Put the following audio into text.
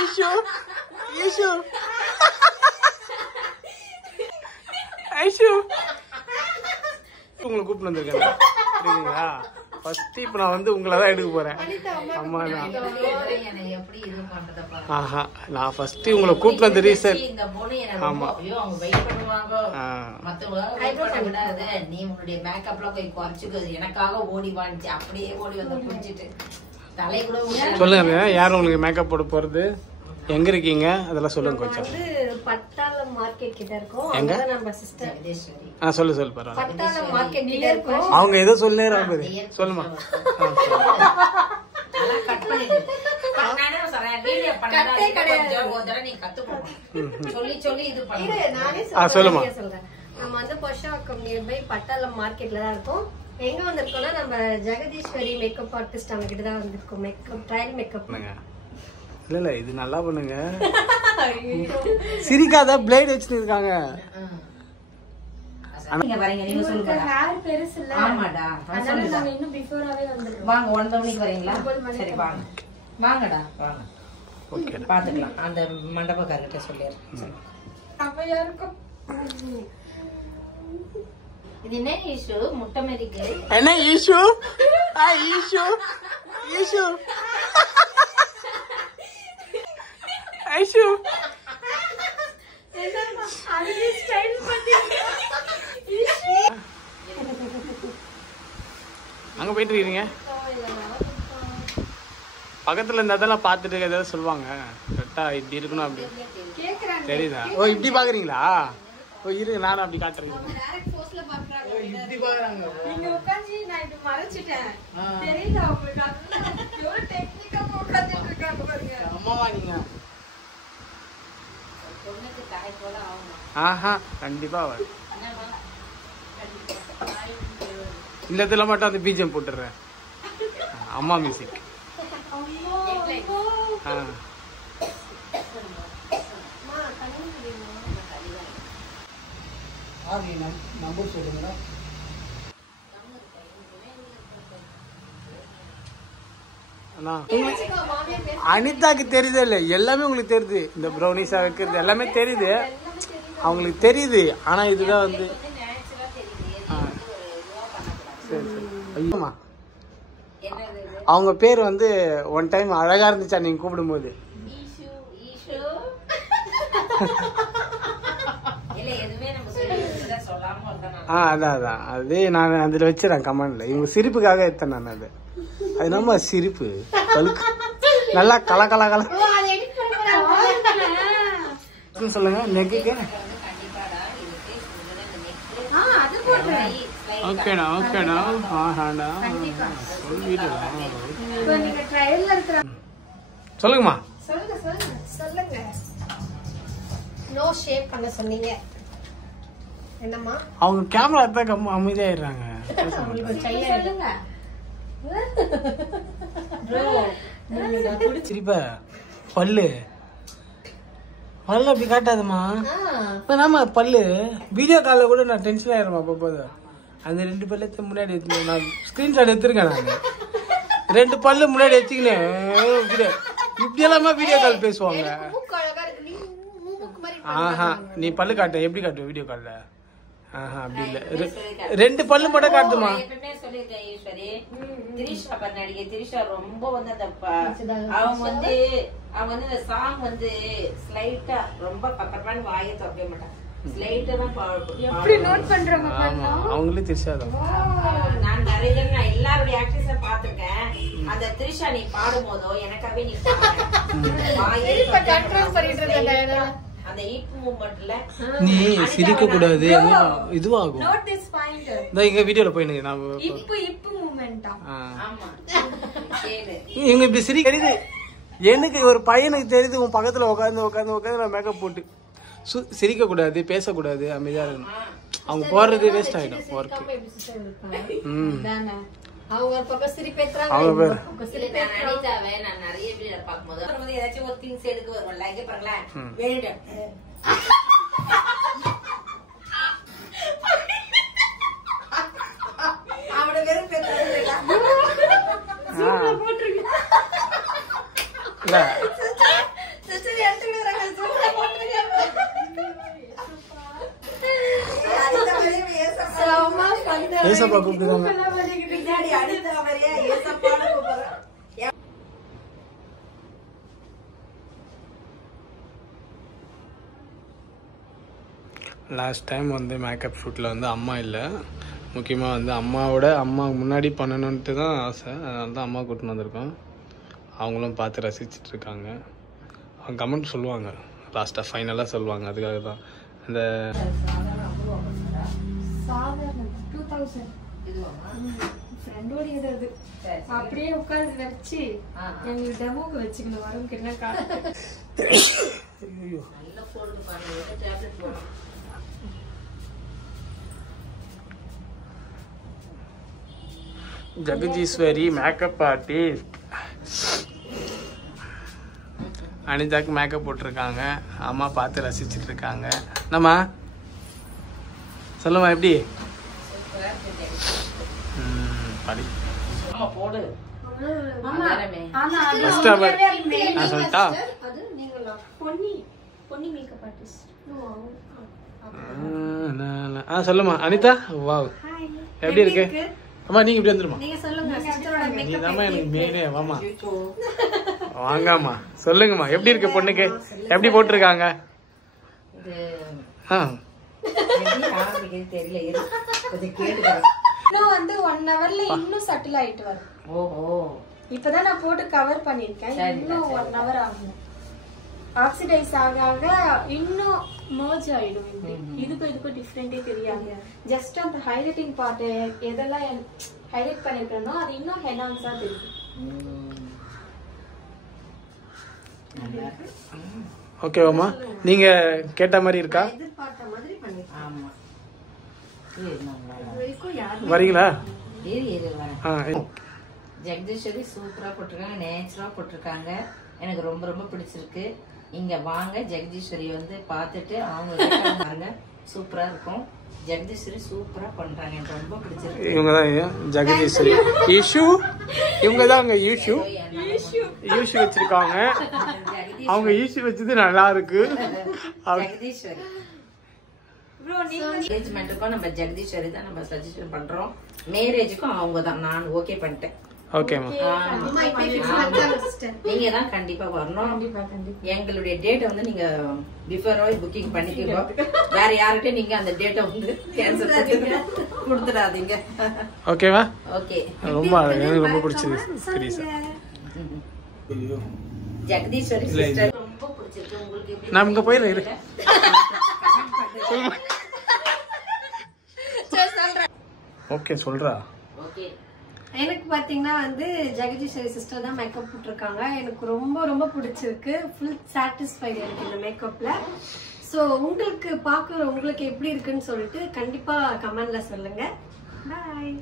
ஈஷு ஈஷு ஐஷு உங்களை கூப்பிட்டு வந்திருக்கேன் சரிங்களா? ஃபர்ஸ்ட் இப்போ நான் வந்து உங்களை தான் எடுக்க போறேன். ஆமா ஆஹா நான் ஃபர்ஸ்ட் உங்களை கூப்பிட்டு வந்த ரீசன் ஆமா நீ உன்னுடைய மேக்கப்ல போய் குறைச்சிக்கு எனக்காக ஓடி வாங்கிச்சு அப்படியே ஓடி வந்து குடிச்சிட்டு தலை கூட சொல்லுங்க யாரும் உங்களுக்கு மேக்கப் போட போறது எங்க இருக்கீங்க அதெல்லாம் சொல்லுங்க கொஞ்சம். பட்டாளம் மார்க்கெட் கிட்ட இருக்கோம். எங்க நம்ம சிஸ்டர் சொல்லு பரவாயில்ல. பட்டாளம் மார்க்கெட் கிட்ட இருக்கோம். அவங்க ஏதோ சொல்லேறா பாரு சொல்லுமா. அதெல்லாம் கட் பண்ணிடு. நானே சொல்றேன் வீடியோ பண்ணாத கொஞ்சம் ஓதற நீ கத்துக்கணும். சொல்லி இது பண்ணு. நானே சொல்றேன். நம்ம வந்து பொஷாக்கம் நியர்பை பட்டாளம் மார்க்கெட்ல தான் இருக்கோம். எங்க வந்திருக்கோம்னா நம்ம ஜெகதீஸ்வரி மேக்கப் ஆர்டிஸ்ட் அவங்க கிட்ட தான் வந்திருக்கோம். மேக்கப் ட்ரையல் மேக்கப் இல்ல இது நல்லா பண்ணுங்க. சிரிக்காத பிளேட் வச்சிட்டு இருக்காங்க. நீங்க வரீங்க நீங்க சொல்லுங்க. ஹேர் பெருசு இல்ல. ஆமாடா. அதனால நாங்க இன்னும் பிஃபோராவே வந்திருக்கோம். வாங்க 1 மணிக்கு வரீங்களா? சரி வாங்க. வாங்கடா வாங்க. ஓகே பாத்துக்கலாம். அந்த மண்டபக்காரர்கிட்ட சொல்லிடுறேன். அவையா இருக்கும். இது என்ன ஈஷு முட்டை மரிக்கு? என்ன ஈஷு? ஈஷு ஈஷு ஐஷு என்னமா அது ஸ்டைல் பண்ணி அங்க போயிட்டு இருக்கீங்க பக்கத்துல இந்த அதெல்லாம் பார்த்துட்டு ஏதாவது சொல்லுவாங்க கரெக்டா இப்படி இருக்கணும் அப்படி தெரியுதா? ஓ இப்படி பாக்குறீங்களா? ஓ இரு நானும் அப்படி காட்டுறேன். இப்படி பாக்குறாங்க. நீங்க உட்கார்ந்து நான் இது மறைச்சிட்டேன். தெரியல உங்களுக்கு எவ்வளவு டெக்னிக்கா உட்கார்ந்துட்டு இருக்காங்க பாருங்க. அம்மாவா நீங்க? பொண்ணுக்கு தாய் போல ஆகும். ஆஹா கண்டிப்பா வரும். இந்த இடத்துல மட்டும் அந்த பிஜிஎம் போட்டுறேன். அம்மா மியூசிக். நம்பர் சொல்லுங்க. அனிதாக்கு தெரியுது இல்ல எல்லாமே உங்களுக்கு தெரியுது. இந்த ப்ரௌனிஸா வைக்கிறது எல்லாமே தெரியுது அவங்களுக்கு தெரியுது. ஆனா இதுதான் வந்து சரி ஐயோமா அவங்க பேர் வந்து ஒன் டைம் அழகா இருந்துச்சா நீங்க கூப்பிடும் போது? அதான் அது நான் அதுல வச்சிடறேன் கமெண்ட்ல. இவங்க சிரிப்புக்காக எடுத்தேன் நான். அது நம்ம சிரிப்பு நல்லா கல சொல்லுங்க. நெக்குக்கு ஓகேடா ஓகேடா ஆஹாடா சொல்லுங்கம்மா. சொல்லுங்க. நோ ஷேப் பண்ண சொன்னீங்க என்னம்மா? அவங்க கேமரா எடுத்தா அமைதியாயிடுறாங்க. சொல்லுங்க. சிரிப்பா பல்லு அப்படி காட்டாதுமா. நாம பல்லு வீடியோ காலில் கூட நான் டென்ஷன் ஆயிடுமா அப்போது. அந்த 2 பல்லத்தை முன்னாடி நான் ஸ்கிரீன்ஷாட் எடுத்துருக்கேன். நான் 2 பல்லு முன்னாடி வச்சுக்கினேன். இப்படி எல்லாமே வீடியோ கால் பேசுவாங்க. ஆஹா நீ பல்லு காட்ட எப்படி காட்டுவ வீடியோ கால்ல? ஆஹா அப்படி இல்ல 2 பல்லு மட்டும் காட்டுமா? திரிஷா ரொம்ப வந்து அவங்க வந்து இந்த சாங் வந்து ஸ்லைட்டா ரொம்ப பக்கமான வாயை திறக்க மாட்டாங்க. ஸ்லைட்டா தான் எப்படி நோட் பண்றாங்க. அவங்களே திரிஷாதான். நான் நிறைய நான் எல்லாருடைய ஆக்டர்ஸ பாத்துருக்கேன். அந்த திரிஷா நீ பாடும் போதோ எனக்காவே நீ அந்த ஈப் மூவ்மெண்ட்ல நீ சிரிக்க கூடாது. இதுவாகும். இங்க வீடியோல போயிடுங்க. நான் இப்பு மூவ்மெண்டா? ஆமா இவங்க இப்படி சிரிக்கிறது எனக்கு ஒரு பையனுக்கு தெரியுது. உன் பக்கத்துல உட்காந்து நான் மேக்கப் போட்டு சிரிக்க கூடாது பேசக்கூடாது அமைதியா இருக்கணும். அவங்க போறது வேஸ்ட் ஆயிடும் ஒர்க். அவங்க பக்கம் சிரிப்பேத்றாங்க. அவங்க அனிதாவே நான் நிறைய வீடியோ பாக்கும்போது ஏதாச்சும் ஒரு திங்ஸ் எடுக்க வரும்ல இங்க பாருங்களேன் வேணும் அவட வெறும் பேசுறாங்க. இல்ல ஏசப்பா கூப்பிடுறாங்க. லாஸ்ட் டைம் வந்து மேக்கப் ஷூட்டில் வந்து அம்மா இல்லை. முக்கியமாக வந்து அம்மா முன்னாடி பண்ணணுன்ட்டு தான் ஆசை. அதனால தான் அம்மா கூட்டின்னு வந்திருக்கோம். அவங்களும் பார்த்து ரசிச்சிட்ருக்காங்க. அவங்க கமெண்ட் சொல்லுவாங்க, லாஸ்ட்டாக ஃபைனலாக சொல்லுவாங்க. அதுக்காக தான் அந்த அப்படியே உட்காந்து வச்சு எங்களுக்கு டெமோக்கு வச்சுக்கணும். வரும் ஜெகதீஸ்வரி மேக்கப் ஆர்டிஸ்ட் அனிதாக்கு மேக்கப் போட்டிருக்காங்க. அம்மா பார்த்து ரசிச்சுட்டு இருக்காங்க. என்னம்மா சொல்லுமா எப்படி படி போடு சொல்லிட்டா சொல்லுமா அனிதா. வாவ் எப்படி இருக்கு அம்மா? நீங்க இப்படி வந்துருமா? நீதாம்மா எனக்கு மெயினே. வாமா வாங்கம்மா சொல்லுங்கம்மா எப்படி இருக்கு பொண்ணுக்கு? எப்படி போட்டிருக்காங்க? இன்னும் வந்து 1 hourல இன்னும் சட்டில் ஆயிட்டு வரும். இப்பதான் நான் போட்டு கவர் பண்ணிருக்கேன். இன்னும் 1 hour ஆகும். ஆக்சிடைஸ் ஆக ஆக இன்னும் மர்ஜ் ஆயிடும். இதுக்கும் டிஃபரெண்டே தெரியாது. ஜஸ்ட் அந்த ஹைலைட்டிங் பார்ட் எதெல்லாம் ஹைலைட் பண்ணிருக்கேனோ அது இன்னும் ஹெனான்ஸா தெரியும். ஓகேவாம்மா? நீங்க கேட்ட மாதிரி இருக்கா? எதிர்பார்த்த மாதிரி பண்ணிருக்கேன். ஆமா வரீங்களா? ஜெகதீஸ்வரி சூப்பரா போட்டிருக்காங்க, நேச்சுரலா போட்டிருக்காங்க. எனக்கு ரொம்ப ரொம்ப பிடிச்சிருக்கு. இங்க வாங்க, ஜெகதீஸ்வரி வந்து பார்த்துட்டு அவங்க சூப்பரா இருக்கும். ஜெகதீஸ்வரி சூப்பரா பண்றாங்க, எனக்கு ரொம்ப பிடிச்சிருக்கு. இவங்கதான் ஜெகதீஸ்வரி. ஈஷு இவங்கதான் அங்க ஈஷு வச்சிருக்காங்க. அவங்க ஈஷு வச்சது நல்லா இருக்கு. ஜெகதீஸ்வரி என்கேஜ்மெண்ட்டுக்கும் நம்ம ஜெகதீஸ்வரி தான் நம்ம சஜஷன் பண்றோம். மேரேஜுக்கும் அவங்க தான். நான் ஓகே பண்ணிட்டேன். ஓகேமா? நீங்க தான் கண்டிப்பா வரணும். எங்களுடைய டேட்டை வந்து நீங்க பிஃபோராவே புக்கிங் பண்ணிக்கோ. வேற யார்கிட்ட நீங்க அந்த டேட்டை வந்து கேன்சல் கொடுத்துடாதீங்க. ஓகேவா? ஓகே. ரொம்ப எனக்கு ரொம்ப பிடிச்சது. ஜெகதீஸ்வரி சிஸ்டர் ரொம்ப பிடிச்சிருக்கு. உங்களுக்கு நான் இங்க போயிடுறேன். ஓகே சொல்றா. ஓகே. எனக்கு பாத்தீங்கன்னா வந்து ஜெகதீஸ்வரி சிஸ்டர் தான் மேக்கப் போட்டிருக்காங்க. எனக்கு ரொம்ப ரொம்ப பிடிச்சிருக்கு. ஃபுல் சாட்டிஸ்ஃபைடு இருக்கு இந்த மேக்கப்ல. ஸோ உங்களுக்கு பார்க்குற உங்களுக்கு எப்படி இருக்குன்னு சொல்லிட்டு கண்டிப்பா கமெண்ட்ல சொல்லுங்க. பாய்.